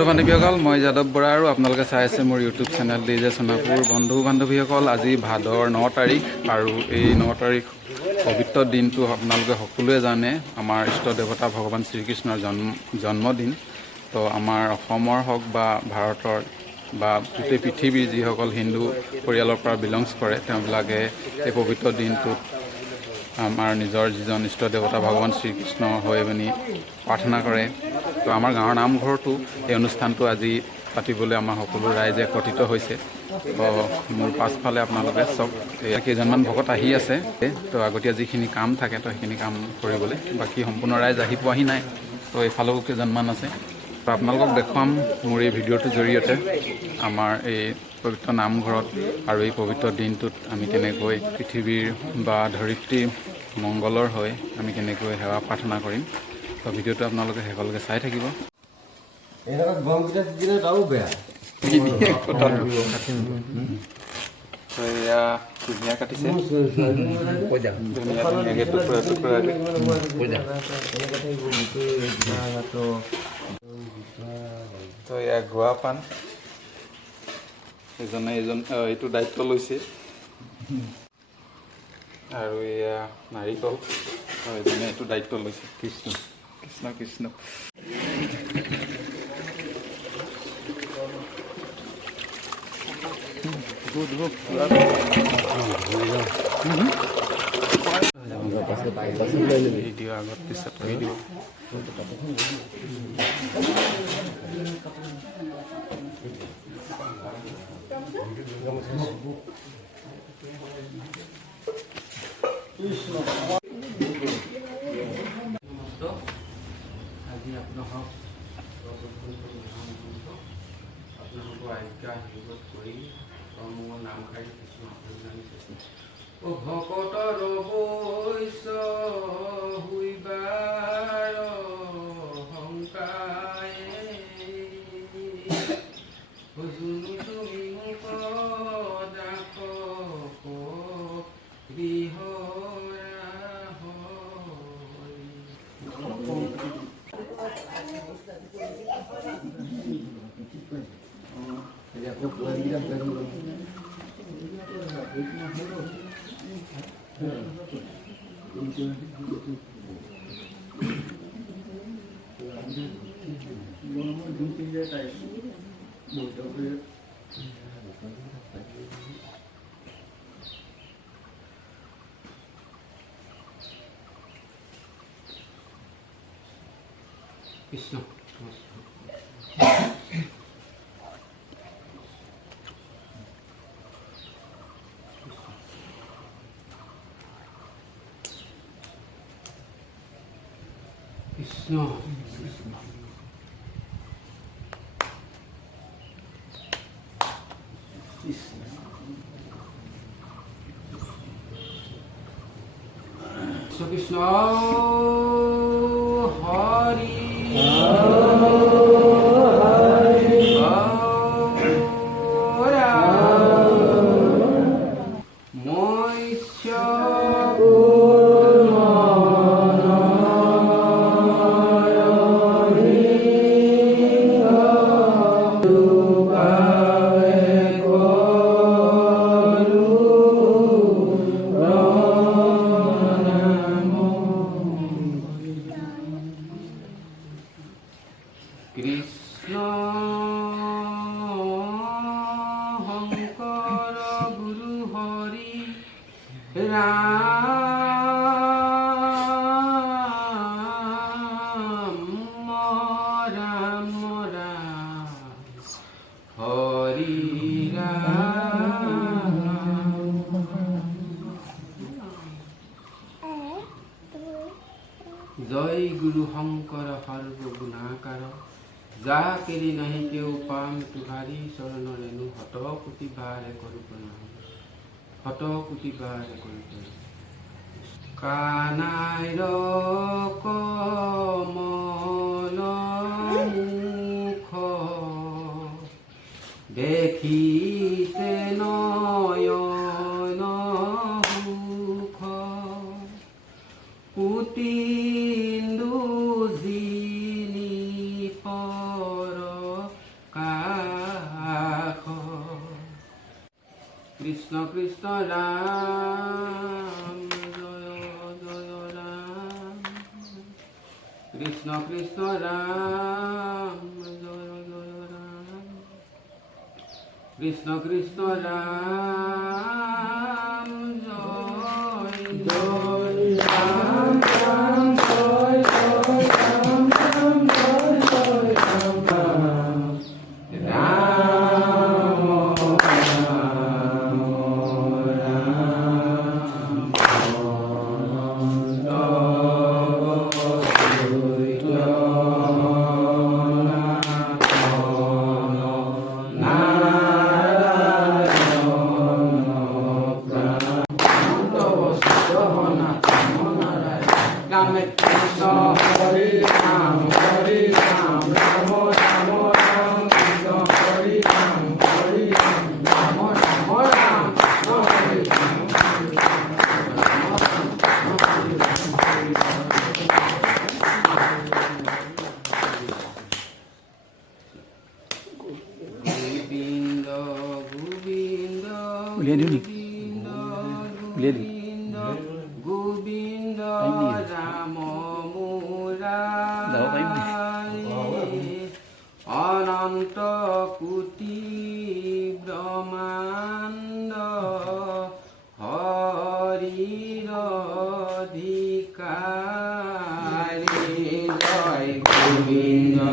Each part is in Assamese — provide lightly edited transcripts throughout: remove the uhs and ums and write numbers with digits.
বন্ধু বান্ধৱীসকল, মই যাদৱ বৰা আৰু আপোনালোকে চাই আছে মোৰ ইউটিউব চেনেল DJ সোণাপুৰ। বন্ধু বান্ধৱীসকল, আজি ভাদৰ 9 তাৰিখ আৰু এই 9 তাৰিখ পবিত্ৰ দিনটো আপোনালোকে সকলোৱে জানে আমাৰ ইষ্ট দেৱতা ভগৱান শ্ৰীকৃষ্ণৰ জন্মদিন। তো আমাৰ অসমৰ হওক বা ভাৰতৰ বা গোটেই পৃথিৱীৰ যিসকল হিন্দু পৰিয়ালৰ পৰা বিলংছ কৰে তেওঁবিলাকে এই পবিত্ৰ দিনটোত আমাৰ নিজৰ যিজন ইষ্ট দেৱতা ভগৱান শ্ৰীকৃষ্ণ হৈ পিনি প্ৰাৰ্থনা কৰে। তো আমাৰ গাঁৱৰ নামঘৰতো এই অনুষ্ঠানটো আজি পাতিবলৈ আমাৰ সকলো ৰাইজে একত্ৰিত হৈছে। তো মোৰ পাছফালে আপোনালোকে চাওক, কেইজনমান ভকত আহি আছে। তো আগতীয়া যিখিনি কাম থাকে তো সেইখিনি কাম কৰিবলৈ, বাকী সম্পূৰ্ণ ৰাইজ আহি পোৱাহি নাই। তো এইফালেও কেইজনমান আছে। তো আপোনালোকক দেখুৱাম মোৰ এই ভিডিঅ'টোৰ জৰিয়তে আমাৰ এই পবিত্ৰ নামঘৰত আৰু এই পবিত্ৰ দিনটোত আমি কেনেকৈ পৃথিৱীৰ বা ধৰিত্ৰীৰ মংগলৰ হৈ আমি কেনেকৈ সেৱা প্ৰাৰ্থনা কৰিম। তো ভিডিঅ'টো আপোনালোকে শেষলৈকে চাই থাকিব। এয়া কুঁহিয়াৰ কাটিছে, তো এয়া গোৱা পাণ, এইটো দায়িত্ব লৈছে। আৰু এয়া নাৰিকল, এজনে এইটো দায়িত্ব লৈছে। কৃষ্ণ কৃষ্ণ কৃষ্ণ। ভিডিঅ' আগত পিছত কৰি দিব। আজি আপোনালোকক আজ্ঞা হিৰোধ কৰি মোৰ নাম খাই কিছু ভকত ৰবৈছ হুইবাৰ শংকায়ে জুনু তুমি মোক ডাক বিহৰা কৃষ্ণ কৃষ্ণ কৃষ্ণ কৃষ্ণ হৰি কৃষ্ণ শংকৰ গুৰু হৰি ৰাম ৰাম ৰাম হৰি ৰাম। জয় গুৰু শংকৰ সৰ্বগুণাকাৰ, যা কেৰি নাহি কেউ পাম তুহাৰি চৰণ ৰেণু শত কোটি বাৰে কৰো প্ৰণাম, শত কোটি বাৰে কৰো প্ৰণাম। কানাইৰ কমল মুখ দেখিতে নয়ন সুখ, পুতিন্দু জিনি পৰ কৃষ্ণ কৃষ্ণ রাম জয় জয় রাম কৃষ্ণ কৃষ্ণ রাম জয় জয় রাম কৃষ্ণ কৃষ্ণ রাম জয় জয় রাম রাম জয় জয় রাম রাম জয় জয় Ram Ram Rame Krishna Hare Ram Hare Ram Ram Ram Ram Krishna Hare Ram Hare Ram Ram Ram Ram Hare Ram Govinda Govinda Govinda Govinda Ram Murari Ananta Kuti Brahmanda Hari Radhikari Jai Govinda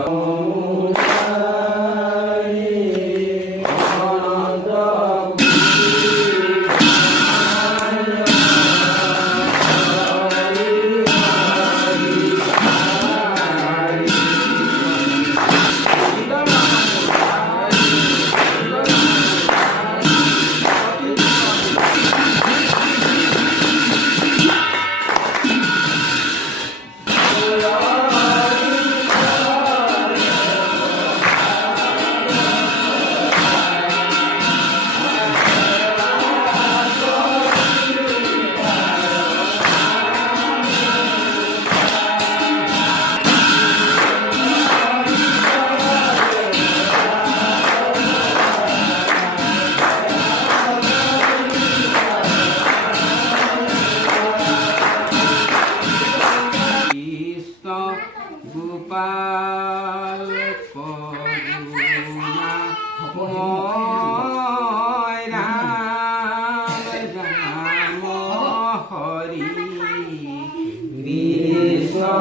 Gopal Karuna Moy Ram Ram Hari Krishna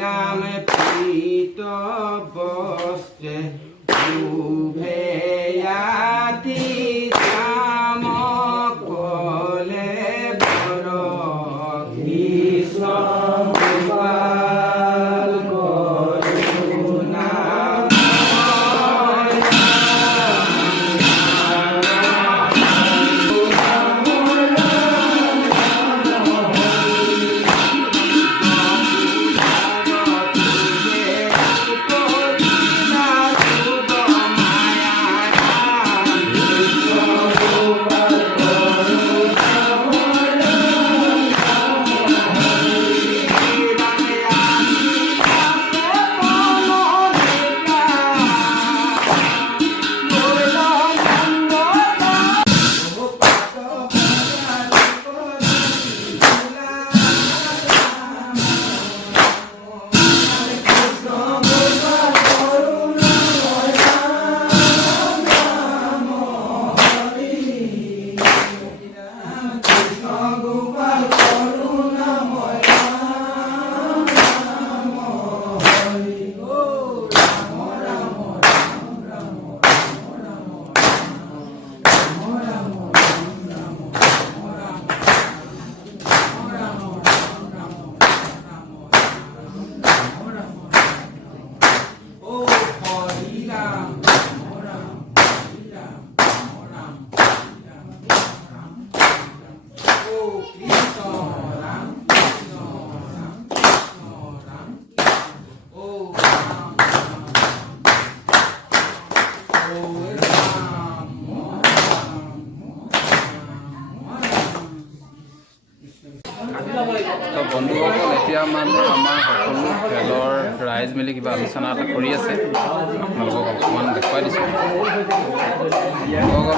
Ram Pita Vastre Ubhayati Rama Kole Baro Krishna তো বন্ধুসকল এতিয়া মানে আমাৰ সকলো খেলৰ ৰাইজ মিলি কিবা আলোচনা এটা কৰি আছে আপোনালোকক অকণমান দেখুৱাই দিছোঁ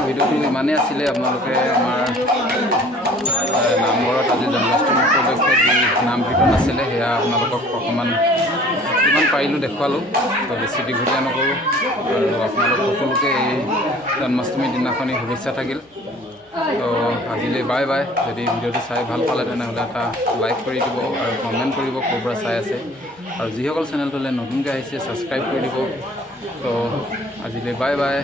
ভিডিঅ'টো ইমানেই আছিলে। আপোনালোকে আমাৰ নামঘৰত আজি জন্মাষ্টমী উপলক্ষে যি নাম কীৰ্তন আছিলে সেয়া আপোনালোকক অকণমান যিমান পাৰিলোঁ দেখুৱালোঁ। তো বেছি দীঘলীয়া নকৰোঁ আৰু আপোনালোক সকলোকে এই জন্মাষ্টমীৰ দিনাখনি শুভেচ্ছা থাকিল। তো আজিলৈ বাই বাই। যদি ভিডিঅ'টো চাই ভাল পালে তেনেহ'লে এটা লাইক কৰি দিব আৰু কমেণ্ট কৰিব ক'ৰ পৰা চাই আছে, আৰু যিসকল চেনেলটোলৈ নতুনকৈ আহিছে ছাবস্ক্ৰাইব কৰি দিব। তো আজিলৈ বাই বাই।